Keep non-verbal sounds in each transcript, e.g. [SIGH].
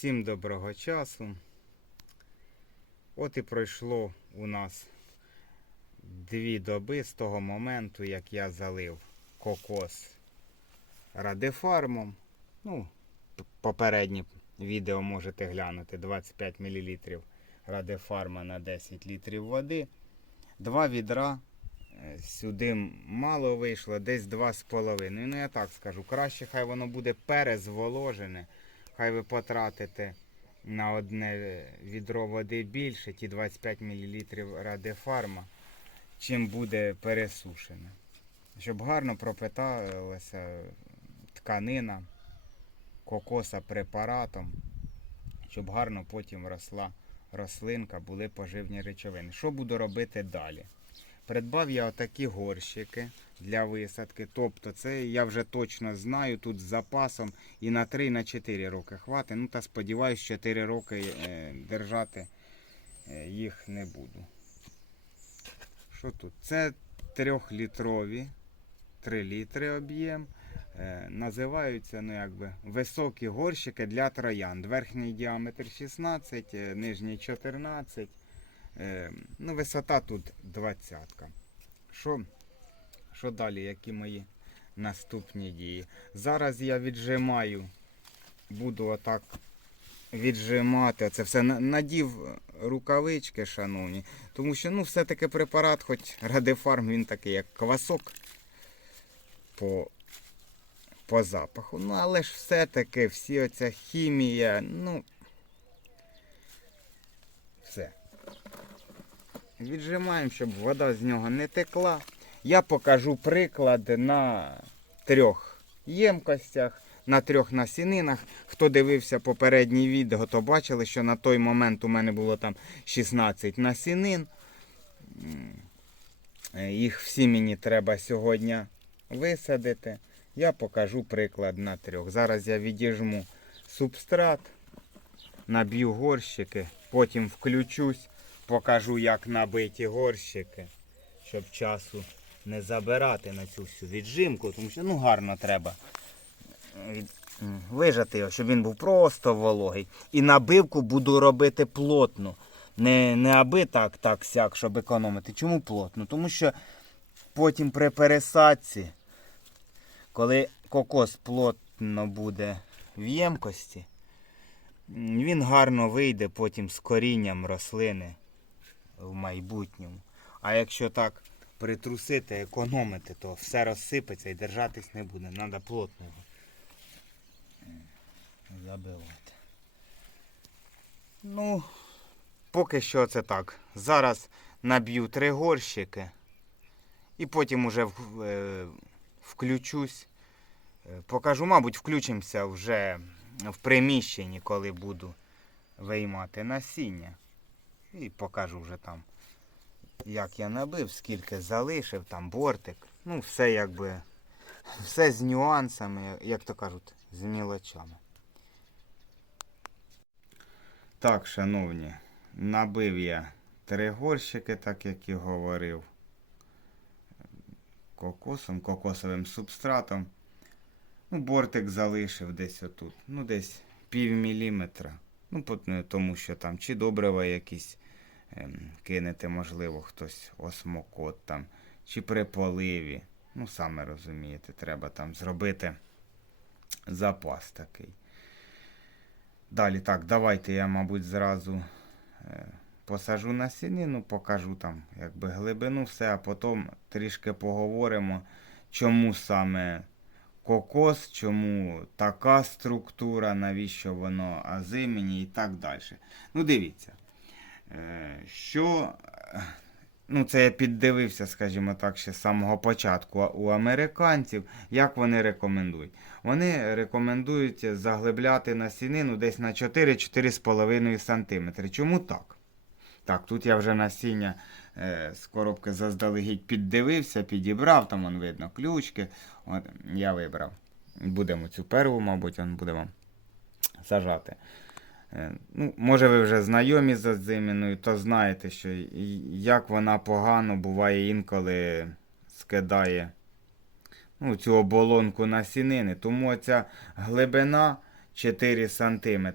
Всім доброго часу. От і пройшло у нас дві доби з того моменту, як я залив кокос радифармом. Ну, попереднє відео можете глянути 25 мл радифарма на 10 літрів води. Два відра. Е, Сюди мало вийшло, десь 2,5. Ну я так скажу, краще хай воно буде перезволожене. Хай ви потратите на одне відро води більше, ті 25 мл радифарма, чим буде пересушене. Щоб гарно пропиталася тканина кокоса препаратом, щоб гарно потім росла рослинка, були поживні речовини. Що буду робити далі? Придбав я отакі горщики для висадки. Тобто це я вже точно знаю тут з запасом і на 3, і на 4 роки хватить. Ну та сподіваюсь, 4 роки е, держати е, їх не буду. Що тут? Це 3-літрові, 3 літри об'єм. Е, називаються ну, якби, високі горщики для троянд. Верхній діаметр 16, е, нижній 14. Е, ну, висота тут 20. Що, що далі? Які мої наступні дії? Зараз я віджимаю, буду отак віджимати. Це все надів рукавички, шановні. Тому що ну, все-таки препарат, хоч радифарм, він такий, як квасок по, по запаху. Ну, але ж все-таки всі оця хімія, ну. Все. Віджимаємо, щоб вода з нього не текла. Я покажу приклад на трьох ємкостях, на трьох насінинах. Хто дивився попереднє відео, то бачили, що на той момент у мене було там 16 насінин. Їх всі мені треба сьогодні висадити. Я покажу приклад на трьох. Зараз я відіжму субстрат, наб'ю горщики, потім включусь покажу, як набиті горщики, щоб часу не забирати на цю всю віджимку, тому що ну гарно треба вижати його, щоб він був просто вологий. І набивку буду робити плотно. Не, не аби так, так сяк, щоб економити. Чому плотно? Тому що потім при пересадці, коли кокос плотно буде в ємкості, він гарно вийде потім з корінням рослини в майбутньому. А якщо так притрусити, економити, то все розсипеться і держатись не буде. Треба плотно його м, забивати. Ну, поки що це так. Зараз наб'ю три горщики і потім уже е, включусь. Е, Покажу, мабуть, включимося вже в приміщенні, коли буду виймати насіння. І покажу вже там, як я набив, скільки залишив, там бортик. Ну, все якби. Все з нюансами, як то кажуть, з мілочами. Так, шановні, набив я три горщики, так як і говорив. Кокосом, кокосовим субстратом. Ну, бортик залишив десь отут. Ну, десь пів міліметра. Ну, тому що там чи добрива якісь ем, кинете, можливо, хтось осмокот там, чи при поливі. Ну, саме розумієте, треба там зробити запас такий. Далі, так, давайте я, мабуть, зразу е, посажу насінину, покажу там якби глибину, все, а потім трішки поговоримо, чому саме кокос, чому така структура, навіщо воно ази мені і так далі. Ну, дивіться, е, що. Ну, це я піддивився, скажімо так, ще з самого початку у американців, як вони рекомендують. Вони рекомендують заглибляти насінину десь на 4-4,5 см. Чому так? Так, тут я вже насіння е, з коробки заздалегідь піддивився, підібрав, там вон видно ключки. От, я вибрав. Будемо цю перву, мабуть, он будемо сажати. Е, Ну, може, ви вже знайомі з озиміною, то знаєте, що як вона погано буває інколи скидає ну, цю оболонку насінини. Тому ця глибина 4 см.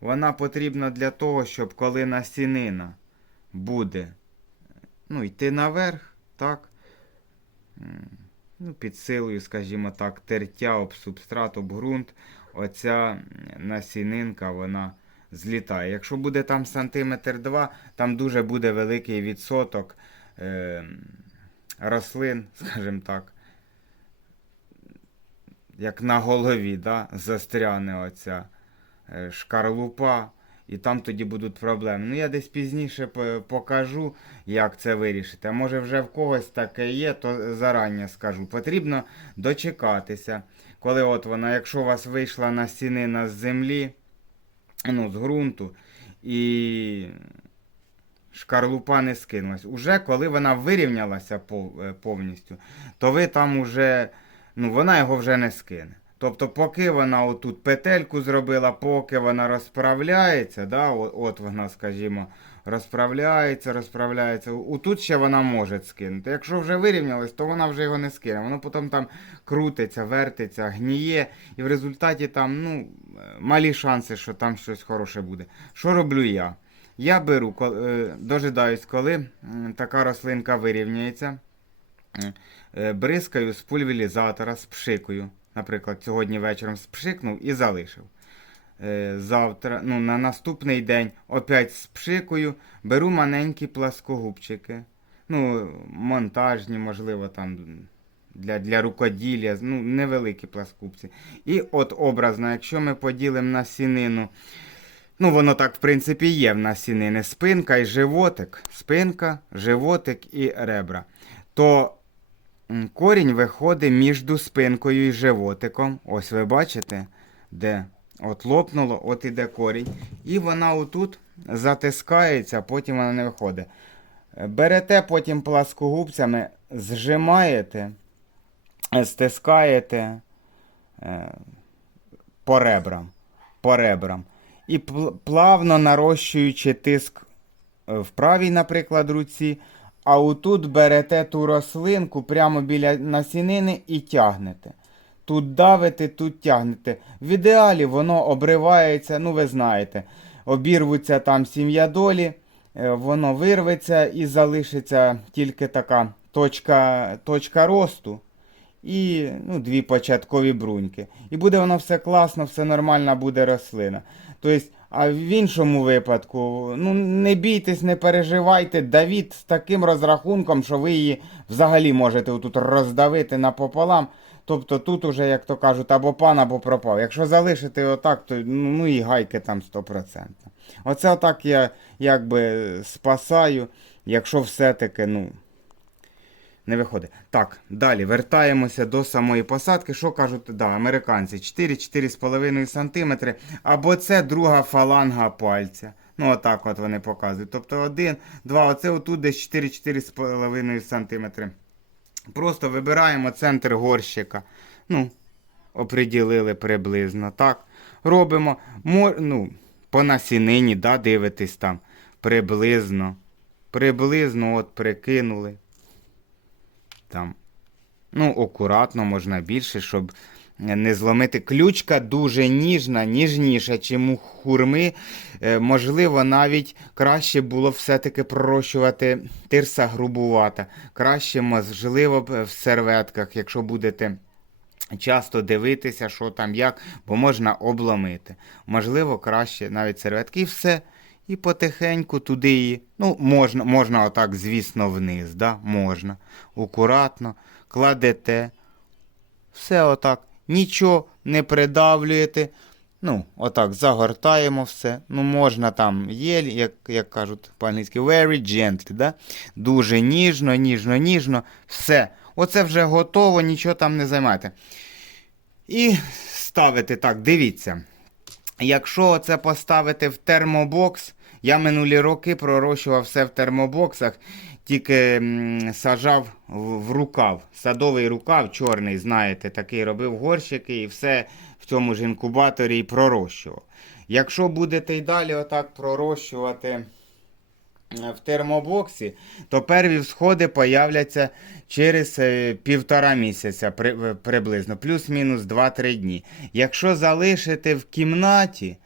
Вона потрібна для того, щоб коли насінина буде ну, йти наверх, так? Ну, під силою, скажімо так, тертя об субстрат, об ґрунт, оця насінинка, вона злітає. Якщо буде там сантиметр два, там дуже буде великий відсоток е, рослин, [LAUGHS] скажімо так, як на голові, да, застряне оця е, шкарлупа, і там тоді будуть проблеми. Ну, я десь пізніше покажу, як це вирішити. А може вже в когось таке є, то зарані скажу. Потрібно дочекатися, коли от вона, якщо у вас вийшла насінина з землі, ну, з ґрунту, і шкарлупа не скинулась. Уже коли вона вирівнялася е, повністю, то ви там уже, ну, вона його вже не скине. Тобто, поки вона отут петельку зробила, поки вона розправляється, да, от, вона, скажімо, розправляється, розправляється. У- Тут ще вона може скинути. Якщо вже вирівнялась, то вона вже його не скине. Воно потім там крутиться, вертиться, гніє, і в результаті там ну, е, малі шанси, що там щось хороше буде. Що роблю я? Я беру, е, дожидаюсь, коли така рослинка вирівняється. Е, Бризкаю з пульверізатора, з пшикою. Наприклад, сьогодні вечором спшикнув і залишив. Е, Завтра, ну, на наступний день опять з пшикою, беру маленькі пласкогубчики. Ну, монтажні, можливо, там для, для рукоділля, ну, невеликі пласкогубці. І от образно, якщо ми поділимо на сінину, ну, воно так, в принципі, є в насінини спинка і животик. Спинка, животик і ребра. То корінь виходить між спинкою і животиком. Ось ви бачите, де от лопнуло, от іде корінь. І вона отут затискається, потім вона не виходить. Е, Берете потім пласкогубцями, зжимаєте, е, стискаєте е, по ребрам. По ребрам. І плавно нарощуючи тиск в правій, наприклад, руці, а отут берете ту рослинку прямо біля насінини і тягнете. Тут давите, тут тягнете. В ідеалі воно обривається, ну ви знаєте, обірвуться там сім'я долі, е, воно вирветься і залишиться тільки така точка, точка росту і ну, дві початкові бруньки. І буде воно все класно, все нормальна буде рослина. Тобто, а в іншому випадку, ну не бійтесь, не переживайте, давіть з таким розрахунком, що ви її взагалі можете тут роздавити напополам. Тобто тут уже, як то кажуть, або пан, або пропав. Якщо залишити отак, то ну, ну і гайки там 100%. Оце отак я якби спасаю, якщо все-таки, ну не виходить. Так, далі вертаємося до самої посадки. Що кажуть, да, американці? 4-4,5 см, або це друга фаланга пальця. Ну, отак от вони показують. Тобто один, два, оце отут десь 4-4,5 см. Просто вибираємо центр горщика. Ну, оприділили приблизно. Так. Робимо мо, ну, по насінині, да, дивитесь там. Приблизно. Приблизно от прикинули там. Ну, акуратно, можна більше, щоб не зломити. Ключка дуже ніжна, ніжніша, чим у хурми. Е, можливо, навіть краще було все-таки пророщувати тирса грубувата. Краще, можливо, б в серветках, якщо будете. Часто дивитися, що там як, бо можна обломити. Можливо, краще навіть серветки і все. І потихеньку туди її. Ну, можна, можна отак, звісно, вниз, да? можна. Акуратно, кладете. Все отак. Нічого не придавлюєте. Ну, отак, загортаємо все. Ну, можна там є, як, як кажуть по-англійськи, very gently, да? Дуже ніжно, ніжно, ніжно. Все. Оце вже готово, нічого там не займайте. І ставити так, дивіться. Якщо це поставити в термобокс, я минулі роки пророщував все в термобоксах, тільки сажав в, рукав. Садовий рукав, чорний, знаєте, такий робив горщики і все в цьому ж інкубаторі і пророщував. Якщо будете й далі отак пророщувати в термобоксі, то перві всходи появляться через е, півтора місяця при- приблизно, плюс-мінус 2-3 дні. Якщо залишити в кімнаті,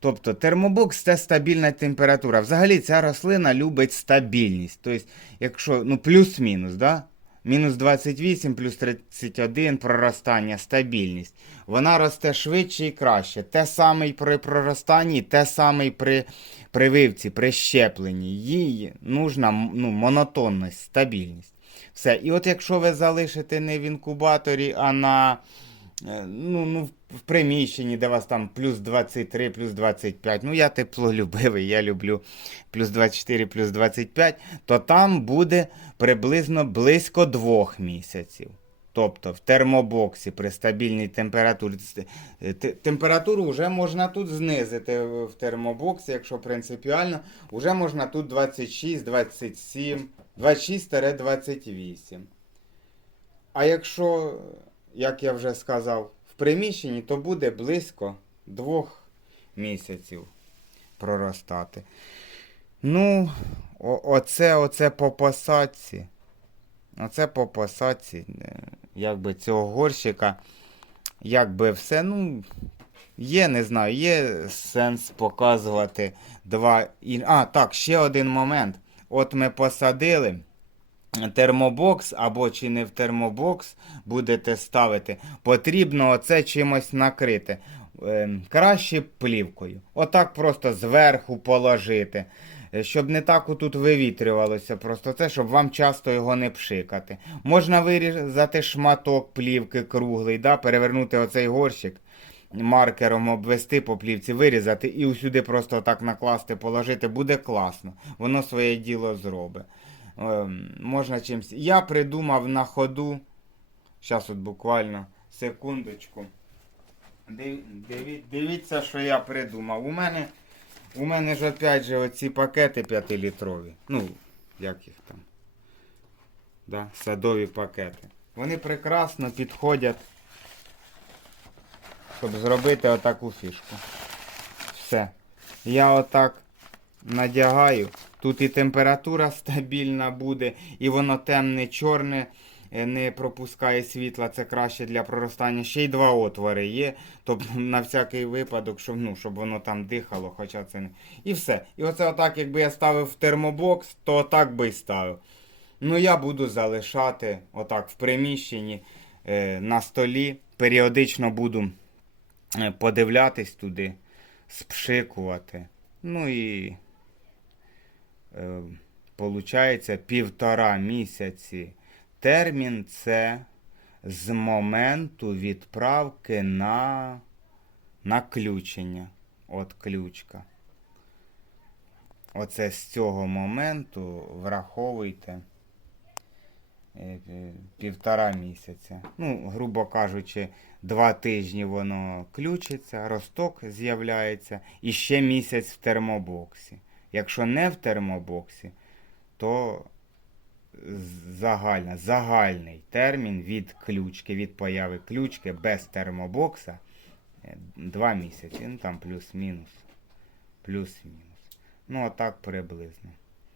тобто термобокс це стабільна температура. Взагалі ця рослина любить стабільність. Тобто, якщо ну, плюс-мінус, да? Мінус 28, плюс 31 проростання, стабільність. Вона росте швидше і краще. Те саме і при проростанні, те саме і при прививці, при щепленні. Їй нужна ну, монотонність, стабільність. Все. І от якщо ви залишите не в інкубаторі, а на е, ну, ну, в приміщенні, де вас там плюс 23, плюс 25, ну я теплолюбивий, я люблю плюс 24, плюс 25, то там буде приблизно близько двох місяців. Тобто в термобоксі при стабільній температурі. Е, Температуру вже можна тут знизити в термобоксі, якщо принципіально. Вже можна тут 26, 27, 26-28. А якщо, як я вже сказав, в приміщенні, то буде близько двох місяців проростати. Ну, оце, оце по посадці. Оце по посадці, е, якби цього горщика, якби все, ну, є, не знаю, є сенс показувати два. І... А, так, ще один момент. От ми посадили термобокс або чи не в термобокс будете ставити, потрібно оце чимось накрити. Ем, краще плівкою. Отак просто зверху положити. Е, Щоб не так отут вивітрювалося, просто це, щоб вам часто його не пшикати. Можна вирізати шматок плівки круглий, да, перевернути оцей горщик, маркером обвести по плівці, вирізати і усюди просто так накласти, положити. Буде класно. Воно своє діло зробить. Ем, можна чимось. Я придумав на ходу. Зараз от буквально секундочку. Див- диві- Дивіться, що я придумав. У мене, у мене ж опять же оці пакети 5-літрові. Ну, як їх там. Да, садові пакети. Вони прекрасно підходять, щоб зробити отаку фішку. Все. Я отак надягаю. Тут і температура [LAUGHS] стабільна буде, і воно темне, чорне, е, не пропускає світла, це краще для проростання. Ще й два отвори є. Тобто [LAUGHS] на всякий випадок, щоб, ну, щоб воно там дихало, хоча це не. І все. І оце отак, якби я ставив в термобокс, то отак би й ставив. Ну, я буду залишати отак в приміщенні е, на столі. Періодично буду е, подивлятись туди, спшикувати. Ну і получається півтора місяці. Термін це з моменту відправки на, на ключення. От ключка. Оце з цього моменту враховуйте е, е, півтора місяця. Ну, грубо кажучи, два тижні воно ключиться, росток з'являється і ще місяць в термобоксі. Якщо не в термобоксі, то загальна, загальний термін від ключки, від появи ключки без термобокса е, два місяці. Ну там плюс-мінус. Плюс-мінус. Ну, отак приблизно.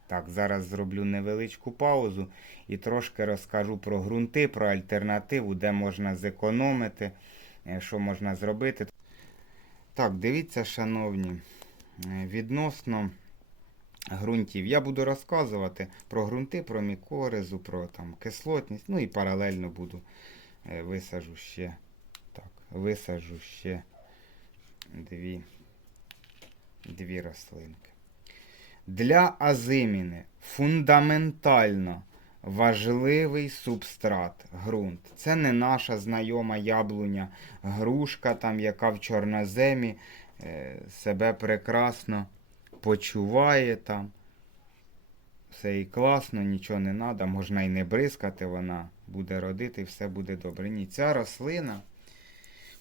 Так, зараз зроблю невеличку паузу і трошки розкажу про ґрунти, про альтернативу, де можна зекономити, е, що можна зробити. Так, дивіться, шановні, е, відносно ґрунтів. Я буду розказувати про ґрунти, про мікоризу, про там, кислотність, ну і паралельно буду е, висажу ще. Так, висажу ще дві, дві рослинки. Для азиміни фундаментально важливий субстрат ґрунт. Це не наша знайома яблуня, грушка, там, яка в чорноземі е, себе прекрасно почуває там. Все і класно, нічого не треба, можна і не бризкати, вона буде родити, все буде добре. Ні, ця рослина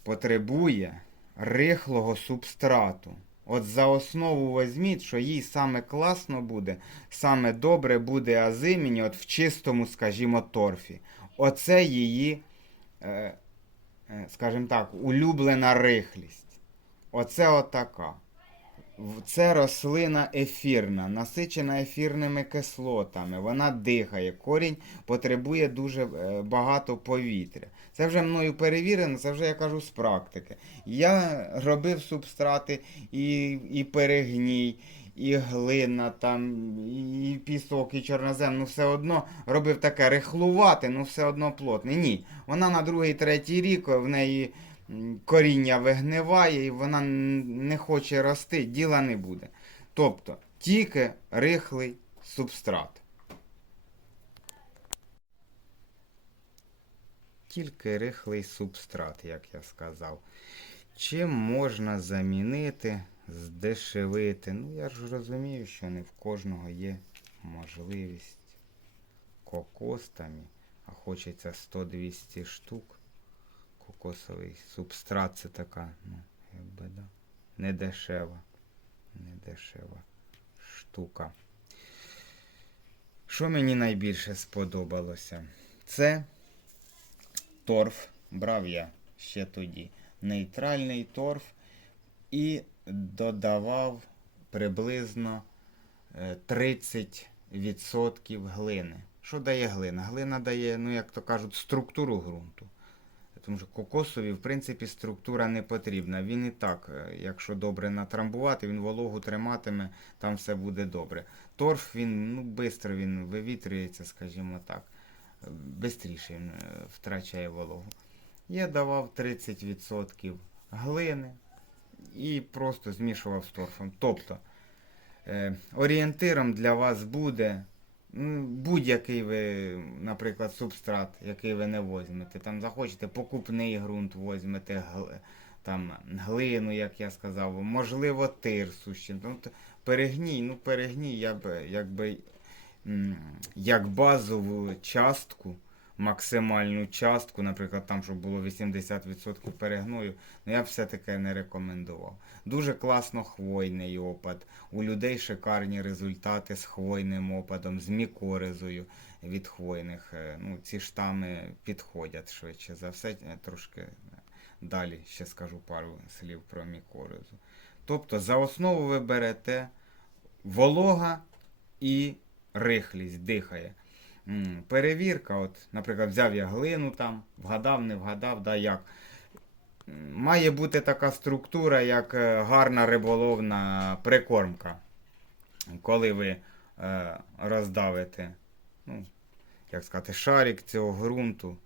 потребує рихлого субстрату. От за основу візьміть, що їй саме класно буде, саме добре буде азиміні, от в чистому, скажімо, торфі. Оце її, е, е, скажімо так, улюблена рихлість. Оце отака. Це рослина ефірна, насичена ефірними кислотами. Вона дихає. Корінь потребує дуже е, багато повітря. Це вже мною перевірено, це вже я кажу з практики. Я робив субстрати і, і перегній, і глина, там, і пісок, і чорнозем, ну все одно робив таке рихлувати, ну все одно плотне. Ні. Вона на другий, третій рік в неї коріння вигниває і вона не хоче рости, діла не буде. Тобто тільки рихлий субстрат. Тільки рихлий субстрат, як я сказав. Чим можна замінити, здешевити? Ну, я ж розумію, що не в кожного є можливість кокос там, а хочеться 100-200 штук. Кокосовий субстрат це така, ну, якби да. Не дешева. Не дешева штука. Що мені найбільше сподобалося? Це торф. Брав я ще тоді нейтральний торф і додавав приблизно е, 30% глини. Що дає глина? Глина дає, ну як то кажуть, структуру ґрунту. Тому що кокосові, в принципі, структура не потрібна. Він і так, е, якщо добре натрамбувати, він вологу триматиме, там все буде добре. Торф, він ну, швидко він вивітрюється, скажімо так. Бистріше він е, втрачає вологу. Я давав 30% глини і просто змішував з торфом. Тобто е, орієнтиром для вас буде будь-який ви, наприклад, субстрат, який ви не возьмете. Там захочете покупний ґрунт возьмете, там, глину, як я сказав, можливо, тирсу ще. Ну, т- перегній, ну перегній, я б якби як базову частку, максимальну частку, наприклад, там, щоб було 80% перегною, ну я б все таки не рекомендував. Дуже класно хвойний опад. У людей шикарні результати з хвойним опадом, з мікоризою від хвойних. Е, Ну, ці штами підходять швидше за все. Трошки далі ще скажу пару слів про мікоризу. Тобто за основу ви берете волога і рихлість, дихає. Перевірка, от, наприклад, взяв я глину там, вгадав, не вгадав, да як. Має бути така структура, як е, гарна риболовна прикормка. Коли ви е, роздавите, ну, як сказати, шарик цього ґрунту,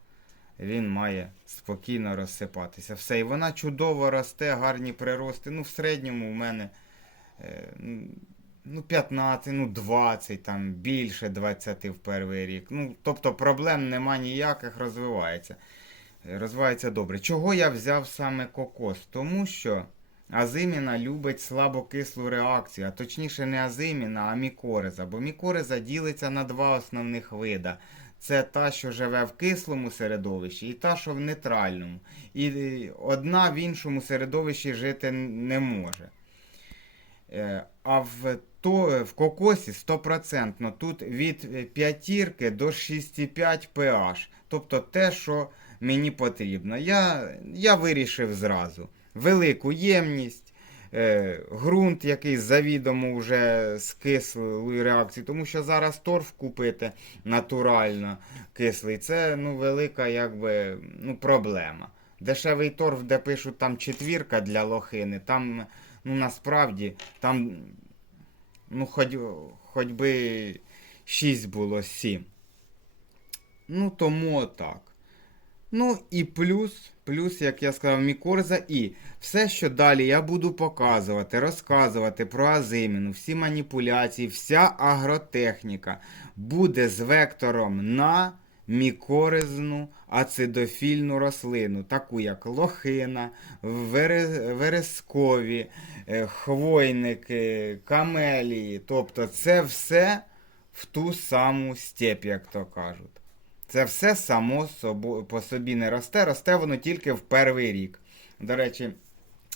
він має спокійно розсипатися. Все, і вона чудово росте, гарні прирости. Ну, в середньому у мене е, ну, 15, ну 20, там більше 20 в перший рік. Ну, тобто проблем нема ніяких, розвивається. Розвивається добре. Чого я взяв саме кокос? Тому що азиміна любить слабокислу реакцію, а точніше не азиміна, а мікориза. Бо мікориза ділиться на два основних вида. Це та, що живе в кислому середовищі, і та, що в нейтральному. І е, одна в іншому середовищі жити не може. Е, А в, то, в кокосі 100% тут від е, п'ятірки до 6,5 pH. Тобто те, що мені потрібно. Я, я вирішив зразу. Велику ємність, е, ґрунт, який завідомо вже з кислою реакцією, тому що зараз торф купити натурально кислий, це ну, велика якби, ну, проблема. Дешевий торф, де пишуть там четвірка для лохини, там ну насправді там ну хоч, хоч би 6 було 7. Ну, тому отак. Ну і плюс, плюс, як я сказав, мікорза і все, що далі я буду показувати, розказувати про азиміну, всі маніпуляції, вся агротехніка буде з вектором на мікоризну ацидофільну рослину, таку як лохина, верескові, е, хвойники, камелії. Тобто це все в ту саму степь, як то кажуть. Це все само по собі не росте, росте воно тільки в перший рік. До речі,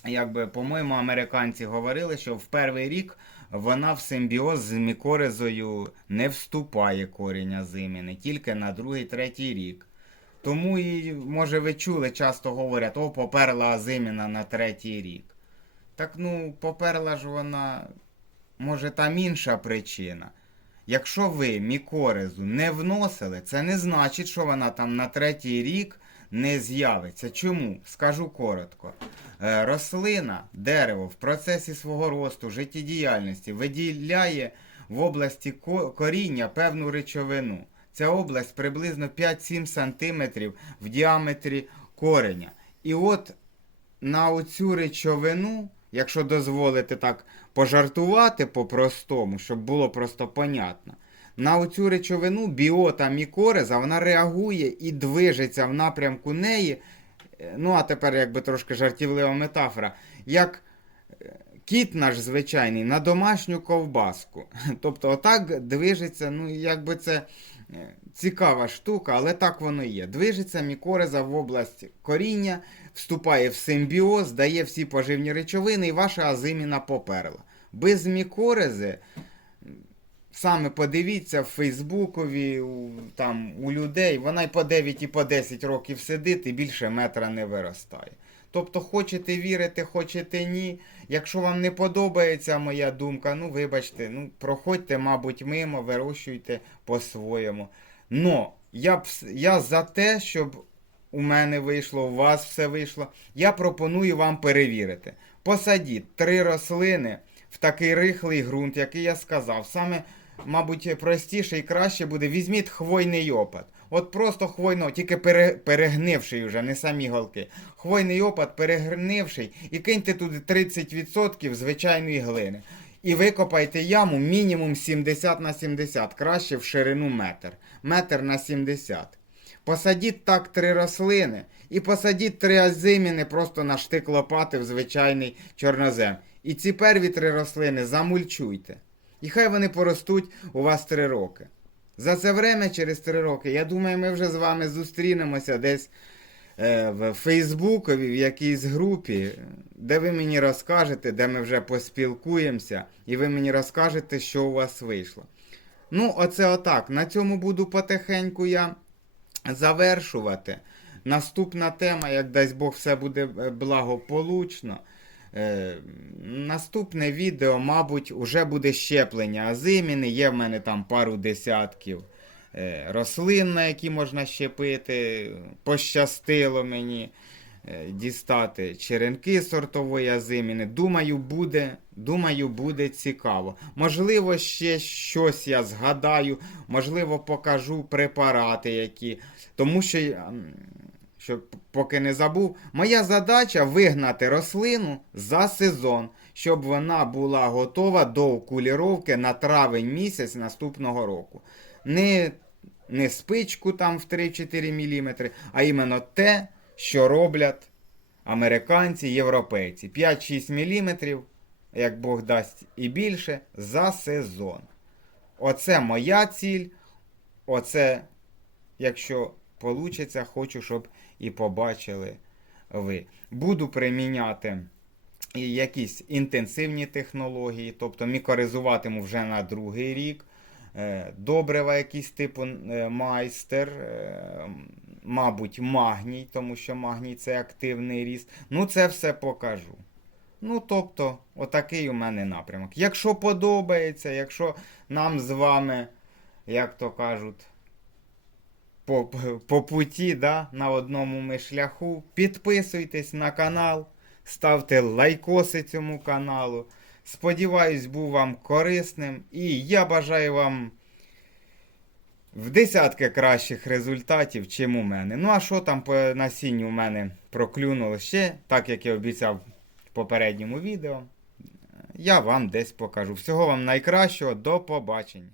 якби, по-моєму, американці говорили, що в перший рік вона в симбіоз з мікоризою не вступає коріння зиміни, тільки на другий, третій рік. Тому і, може, ви чули, часто говорять, о, поперла зиміна на третій рік. Так ну, поперла ж вона, може, там інша причина. Якщо ви мікоризу не вносили, це не значить, що вона там на третій рік не з'явиться. Чому? Скажу коротко. Е, Рослина, дерево в процесі свого росту, життєдіяльності виділяє в області коріння певну речовину. Ця область приблизно 5-7 см в діаметрі кореня. І от на оцю речовину, якщо дозволите так пожартувати по-простому, щоб було просто понятно, на оцю речовину біота мікориза вона реагує і движеться в напрямку неї. е, Ну, а тепер якби трошки жартівлива метафора, як е, кіт наш звичайний на домашню ковбаску. [LAUGHS] Тобто, отак движеться, ну, якби це цікава штука, але так воно і є. Движеться мікориза в область коріння, вступає в симбіоз, дає всі поживні речовини, і ваша азиміна поперла. Без мікоризи, саме подивіться в Фейсбукові, у, там, у людей, вона й по 9 і по 10 років сидить і більше метра не виростає. Тобто, хочете вірити, хочете ні. Якщо вам не подобається моя думка, ну вибачте, ну проходьте, мабуть, мимо, вирощуйте по-своєму. Но я, я за те, щоб у мене вийшло, у вас все вийшло. Я пропоную вам перевірити. Посадіть три рослини в такий рихлий ґрунт, який я сказав. Саме, мабуть, простіше і краще буде. Візьміть хвойний опад. От просто хвойно, тільки пере, перегнивший вже, не самі голки. Хвойний опад перегнивший і киньте туди 30% звичайної глини. І викопайте яму мінімум 70 на 70, краще в ширину метр. Метр на 70. Посадіть так три рослини і посадіть три азиміни просто на штик лопати в звичайний чорнозем. І ці перві три рослини замульчуйте. І хай вони поростуть у вас три роки. За це время, через три роки, я думаю, ми вже з вами зустрінемося десь е, в Фейсбукові, в якійсь групі, де ви мені розкажете, де ми вже поспілкуємося, і ви мені розкажете, що у вас вийшло. Ну, оце отак. На цьому буду потихеньку я завершувати. Наступна тема, як дасть Бог, все буде е, благополучно. Е, наступне відео, мабуть, вже буде щеплення азиміни. Є в мене там пару десятків е, рослин, на які можна щепити. Пощастило мені е, дістати черенки сортової азиміни. Думаю, буде, думаю, буде цікаво. Можливо, ще щось я згадаю, можливо, покажу препарати, які. Тому що. Щоб поки не забув, моя задача вигнати рослину за сезон, щоб вона була готова до окуліровки на травень місяць наступного року. Не, не спичку там в 3-4 мм, а іменно те, що роблять американці, європейці. 5-6 мм, як Бог дасть і більше, за сезон. Оце моя ціль. Оце, якщо получиться, хочу, щоб і побачили ви. Буду приміняти якісь інтенсивні технології, тобто мікоризуватиму вже на другий рік. Е, Добрива якісь типу е, майстер, е, мабуть, магній, тому що магній це активний ріст. Ну, це все покажу. Ну, тобто, отакий у мене напрямок. Якщо подобається, якщо нам з вами, як то кажуть, по, по путі, да, на одному ми шляху. Підписуйтесь на канал, ставте лайкоси цьому каналу. Сподіваюсь, був вам корисним. І я бажаю вам в десятки кращих результатів, чим у мене. Ну, а що там по насінню у мене проклюнуло ще, так як я обіцяв в попередньому відео, я вам десь покажу. Всього вам найкращого, до побачення.